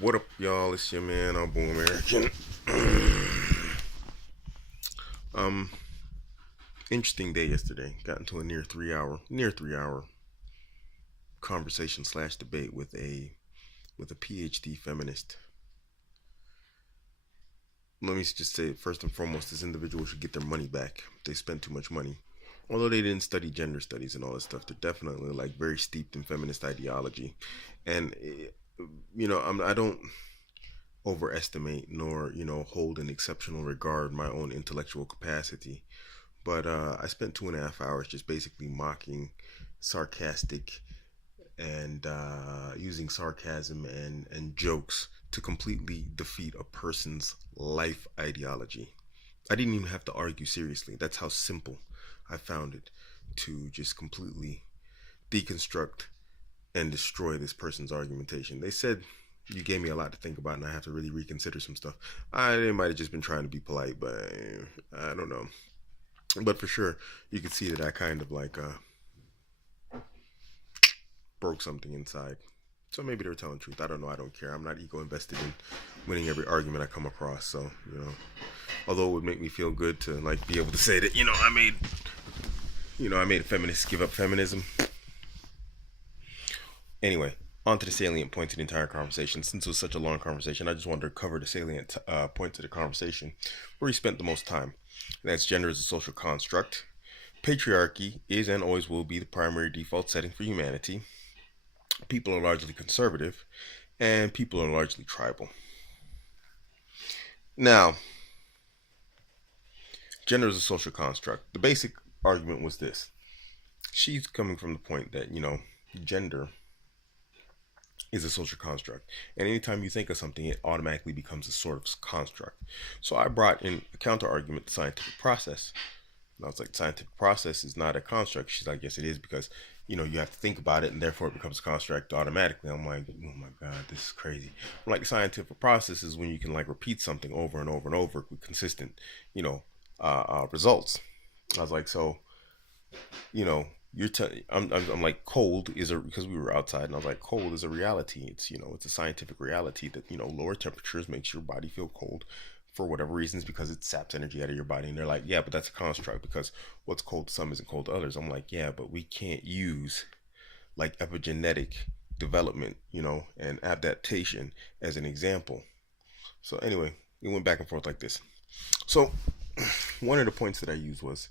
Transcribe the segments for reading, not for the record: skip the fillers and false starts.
What up, y'all? It's your man, Abuamerican. um, Interesting day yesterday. Got into a near 3 hour conversation slash debate with a PhD feminist. Let me just say, first and foremost, this individual should get their money back. They spent too much money. Although they didn't study gender studies and all this stuff, they're definitely like very steeped in feminist ideology, and I don't overestimate nor hold in exceptional regard my own intellectual capacity. But I spent 2.5 hours just basically mocking, sarcastic, and using sarcasm and jokes to completely defeat a person's life ideology. I didn't even have to argue seriously. That's how simple I found it to just completely deconstruct and destroy this person's argumentation. They said you gave me a lot to think about and I have to really reconsider some stuff. They might have just been trying to be polite, but I don't know. But for sure, you could see that I kind of like broke something inside. So maybe they were telling the truth. I don't know. I don't care. I'm not ego invested in winning every argument I come across. So, although it would make me feel good to like be able to say that, I made feminists give up feminism. Anyway, on to the salient points of the entire conversation. Since it was such a long conversation, I just wanted to cover the salient points of the conversation where he spent the most time. That's gender as a social construct. Patriarchy is and always will be the primary default setting for humanity. People are largely conservative, and people are largely tribal. Now, gender is a social construct. The basic argument was this. She's coming from the point that, gender is a social construct. And anytime you think of something, it automatically becomes a sort of construct. So I brought in a counter argument, the scientific process. And I was like, scientific process is not a construct. She's like, yes, it is, because, you have to think about it, and therefore it becomes a construct automatically. I'm like, oh my God, this is crazy. I'm like, scientific process is when you can like repeat something over and over and over with consistent, results. I was like, so, I'm like, cold is because we were outside, and I was like, cold is a reality. It's it's a scientific reality that lower temperatures makes your body feel cold for whatever reasons, because it saps energy out of your body. And they're like, yeah, but that's a construct, because what's cold to some isn't cold to others. I'm like, yeah, but we can't use like epigenetic development, and adaptation as an example. So anyway, we went back and forth like this. So one of the points that I used was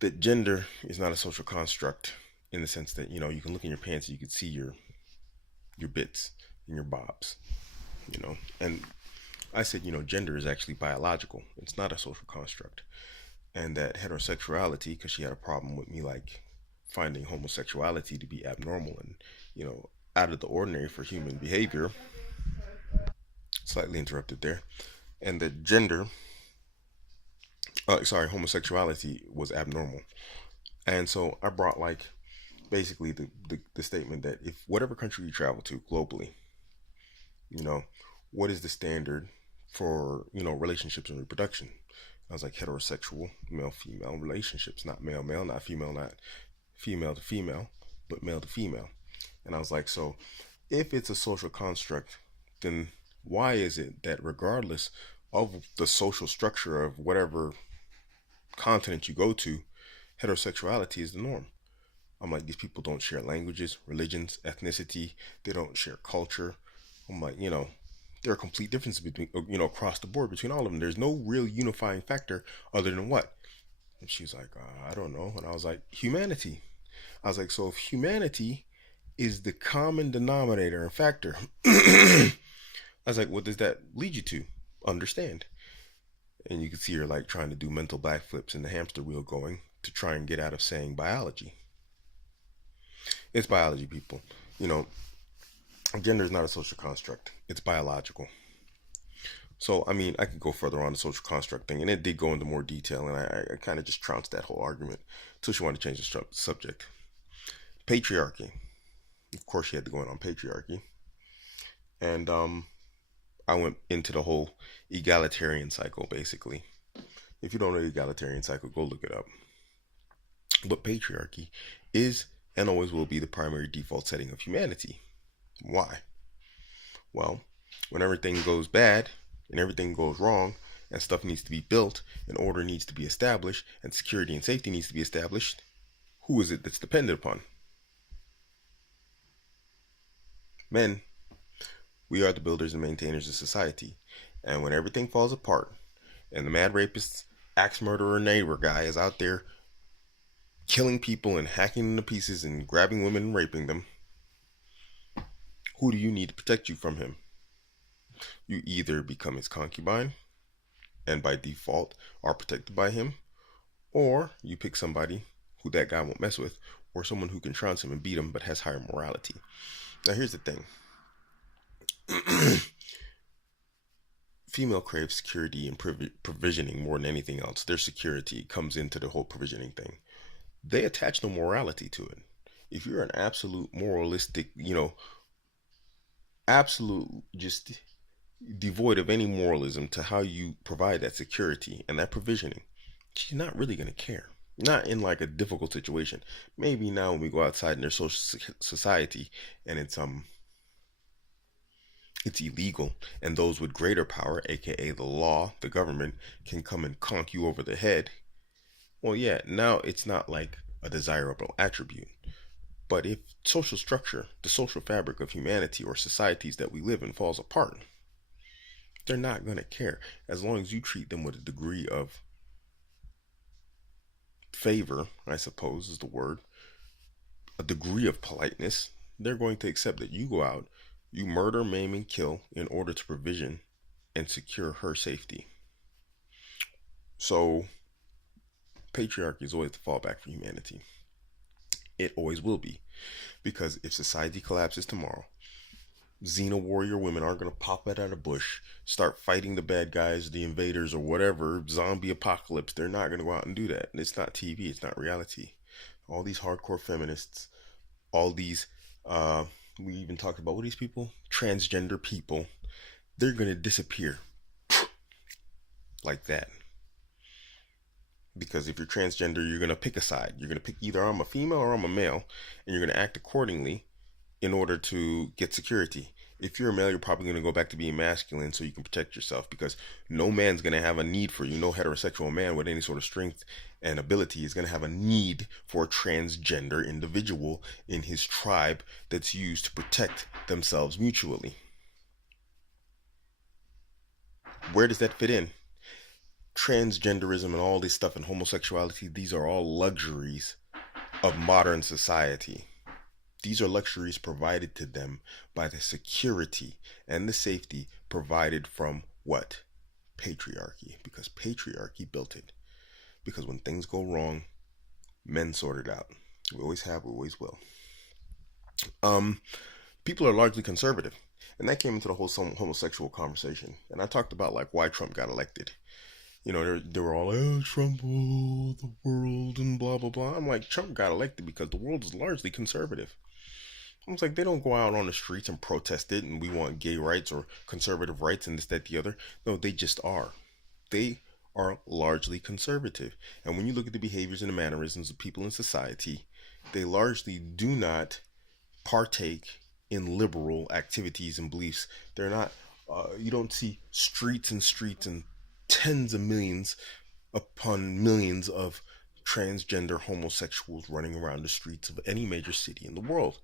that gender is not a social construct, in the sense that you can look in your pants and you can see your bits and your bobs, and I said, gender is actually biological. It's not a social construct. And that heterosexuality, because she had a problem with me like finding homosexuality to be abnormal and, out of the ordinary for human behavior. Slightly interrupted there. And that homosexuality was abnormal. And so I brought like basically the statement that if whatever country you travel to globally, what is the standard for relationships and reproduction? I was like, heterosexual male female relationships, not male male, not female, not female to female, but male to female. And I was like, so if it's a social construct, then why is it that regardless of the social structure of whatever continent you go to, heterosexuality is the norm? I'm like, these people don't share languages, religions, ethnicity. They don't share culture. I'm like, there are complete differences between, across the board between all of them. There's no real unifying factor other than what? And she's like, I don't know. And I was like, humanity. I was like, so if humanity is the common denominator and factor, I was like, what does that lead you to? Understand. And you can see her like trying to do mental backflips in the hamster wheel going to try and get out of saying biology. It's biology, people. Gender is not a social construct. It's biological. So, I mean, I could go further on the social construct thing, and it did go into more detail, and I kind of just trounced that whole argument until she wanted to change the subject. Patriarchy. Of course, she had to go in on patriarchy. And I went into the whole egalitarian cycle, basically. If you don't know the egalitarian cycle, go look it up. But patriarchy is and always will be the primary default setting of humanity. Why? Well, when everything goes bad and everything goes wrong and stuff needs to be built and order needs to be established and security and safety needs to be established, who is it that's dependent upon? Men. We are the builders and maintainers of society. And when everything falls apart and the mad rapist, axe murderer neighbor guy is out there killing people and hacking them to pieces and grabbing women and raping them, who do you need to protect you from him? You either become his concubine and by default are protected by him, or you pick somebody who that guy won't mess with, or someone who can trounce him and beat him but has higher morality. Now here's the thing. Female craves security and provisioning more than anything else. Their security comes into the whole provisioning thing. They attach no morality to it. If you're an absolute moralistic, absolute just devoid of any moralism to how you provide that security and that provisioning, she's not really going to care. Not in like a difficult situation. Maybe now when we go outside in their social society and it's illegal, and those with greater power, aka the law, the government, can come and conk you over the head. Well, yeah, now it's not like a desirable attribute. But if social structure, the social fabric of humanity or societies that we live in falls apart, they're not going to care as long as you treat them with a degree of favor, I suppose is the word, a degree of politeness. They're going to accept that you go out, you murder, maim, and kill in order to provision and secure her safety. So, patriarchy is always the fallback for humanity. It always will be. Because if society collapses tomorrow, Xena warrior women aren't going to pop out of the bush, start fighting the bad guys, the invaders, or whatever, zombie apocalypse. They're not going to go out and do that. It's not TV, it's not reality. All these hardcore feminists, all these, we even talked about what these people? Transgender people. They're going to disappear like that. Because if you're transgender, you're going to pick a side. You're going to pick either I'm a female or I'm a male, and you're going to act accordingly in order to get security. If you're a male, you're probably going to go back to being masculine so you can protect yourself, because no man's going to have a need for you. No heterosexual man with any sort of strength and ability is going to have a need for a transgender individual in his tribe that's used to protect themselves mutually. Where does that fit in? Transgenderism and all this stuff and homosexuality, these are all luxuries of modern society. These are luxuries provided to them by the security and the safety provided from what? Patriarchy. Because patriarchy built it. Because when things go wrong, men sort it out. We always have, we always will. People are largely conservative. And that came into the whole homosexual conversation. And I talked about like why Trump got elected. They were all, oh, Trump, oh, the world, and blah, blah, blah. I'm like, Trump got elected because the world is largely conservative. I was like, they don't go out on the streets and protest it and we want gay rights or conservative rights and this, that, the other. No, they just are. They are largely conservative. And when you look at the behaviors and the mannerisms of people in society, they largely do not partake in liberal activities and beliefs. They're not, you don't see streets and tens of millions upon millions of transgender homosexuals running around the streets of any major city in the world.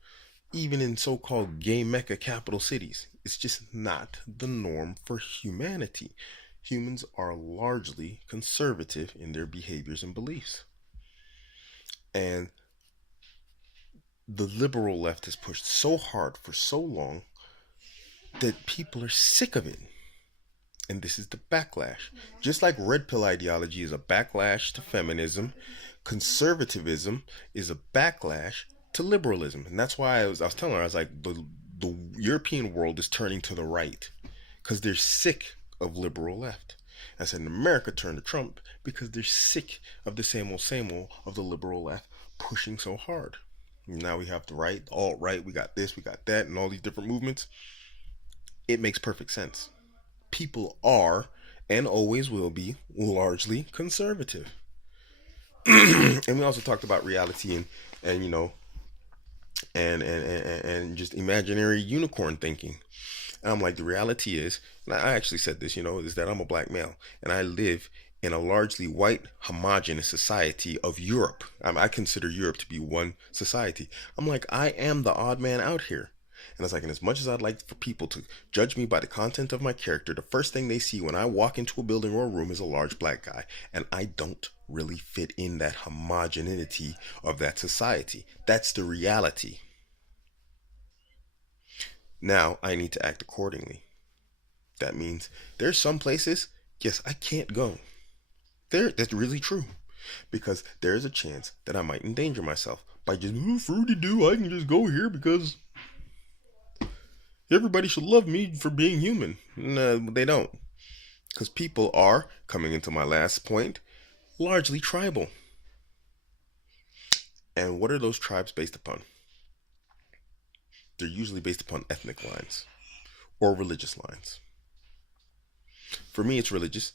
Even in so-called gay mecca capital cities. It's just not the norm for humanity. Humans are largely conservative in their behaviors and beliefs. And the liberal left has pushed so hard for so long that people are sick of it. And this is the backlash. Just like red pill ideology is a backlash to feminism, conservatism is a backlash to liberalism. And that's why I was telling her, I was like, the European world is turning to the right because they're sick of liberal left. I said, in America, turn to Trump because they're sick of the same old of the liberal left pushing so hard. Now we have the right, the alt-right, we got this, we got that, and all these different movements. It makes perfect sense. People are and always will be largely conservative. And we also talked about reality and just imaginary unicorn thinking. And I'm like, the reality is, and I actually said this, is that I'm a black male and I live in a largely white, homogenous society of Europe. I consider Europe to be one society. I'm like, I am the odd man out here. And it's like, and as much as I'd like for people to judge me by the content of my character, the first thing they see when I walk into a building or a room is a large black guy. And I don't really fit in that homogeneity of that society. That's the reality. Now I need to act accordingly. That means there's some places, yes, I can't go. That's really true. Because there's a chance that I might endanger myself by just, fruity do, I can just go here because everybody should love me for being human. No, they don't. Because people are, coming into my last point, largely tribal. And what are those tribes based upon? They're usually based upon ethnic lines or religious lines. For me, it's religious.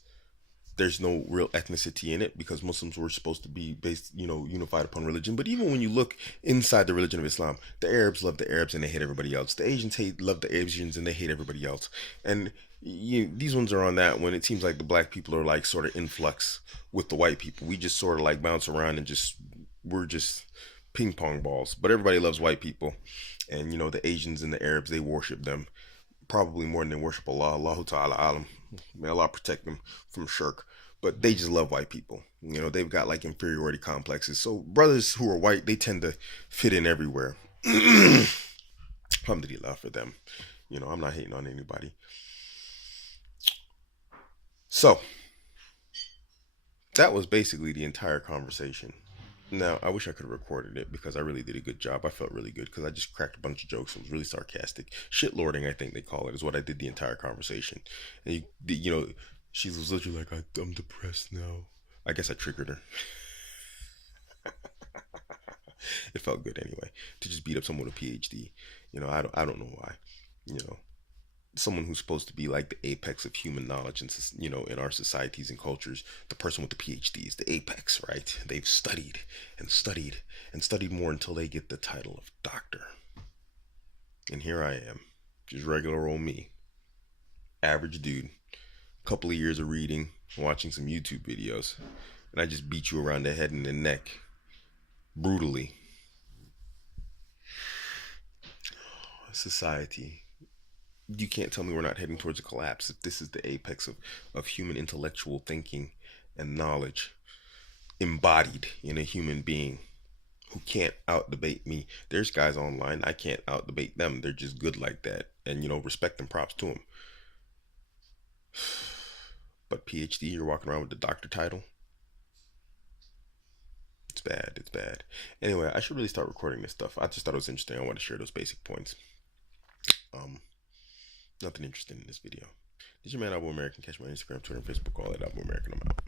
There's no real ethnicity in it because Muslims were supposed to be based, unified upon religion. But even when you look inside the religion of Islam, the Arabs love the Arabs and they hate everybody else. The Asians love the Asians and they hate everybody else. And these ones are on that when it seems like the black people are like sort of in flux with the white people. We just sort of like bounce around and we're just ping pong balls. But everybody loves white people. And the Asians and the Arabs, they worship them probably more than they worship Allah. Allahu Ta'ala Alam. May Allah protect them from shirk. But they just love white people. They've got like inferiority complexes. So brothers who are white, they tend to fit in everywhere. Alhamdulillah for them. I'm not hating on anybody. So that was basically the entire conversation. Now, I wish I could have recorded it because I really did a good job. I felt really good because I just cracked a bunch of jokes. It was really sarcastic. Shit lording, I think they call it, is what I did the entire conversation. And, she was literally like, I'm depressed now. I guess I triggered her. It felt good anyway to just beat up someone with a PhD. I don't know why. You know, someone who's supposed to be like the apex of human knowledge and in our societies and cultures, the person with the PhD is the apex, right? They've studied and studied and studied more until they get the title of doctor. And here I am, just regular old me, average dude, couple of years of reading, watching some YouTube videos, and I just beat you around the head and the neck brutally. Society, you can't tell me we're not heading towards a collapse if this is the apex of human intellectual thinking and knowledge embodied in a human being who can't out debate me. There's guys online, I can't out debate them. They're just good like that. And respect and props to them. But PhD, you're walking around with the doctor title. It's bad. It's bad. Anyway, I should really start recording this stuff. I just thought it was interesting. I want to share those basic points. Nothing interesting in this video. This is your man Abuamerican. Catch my Instagram, Twitter, and Facebook. All at Abuamerican. I'm out.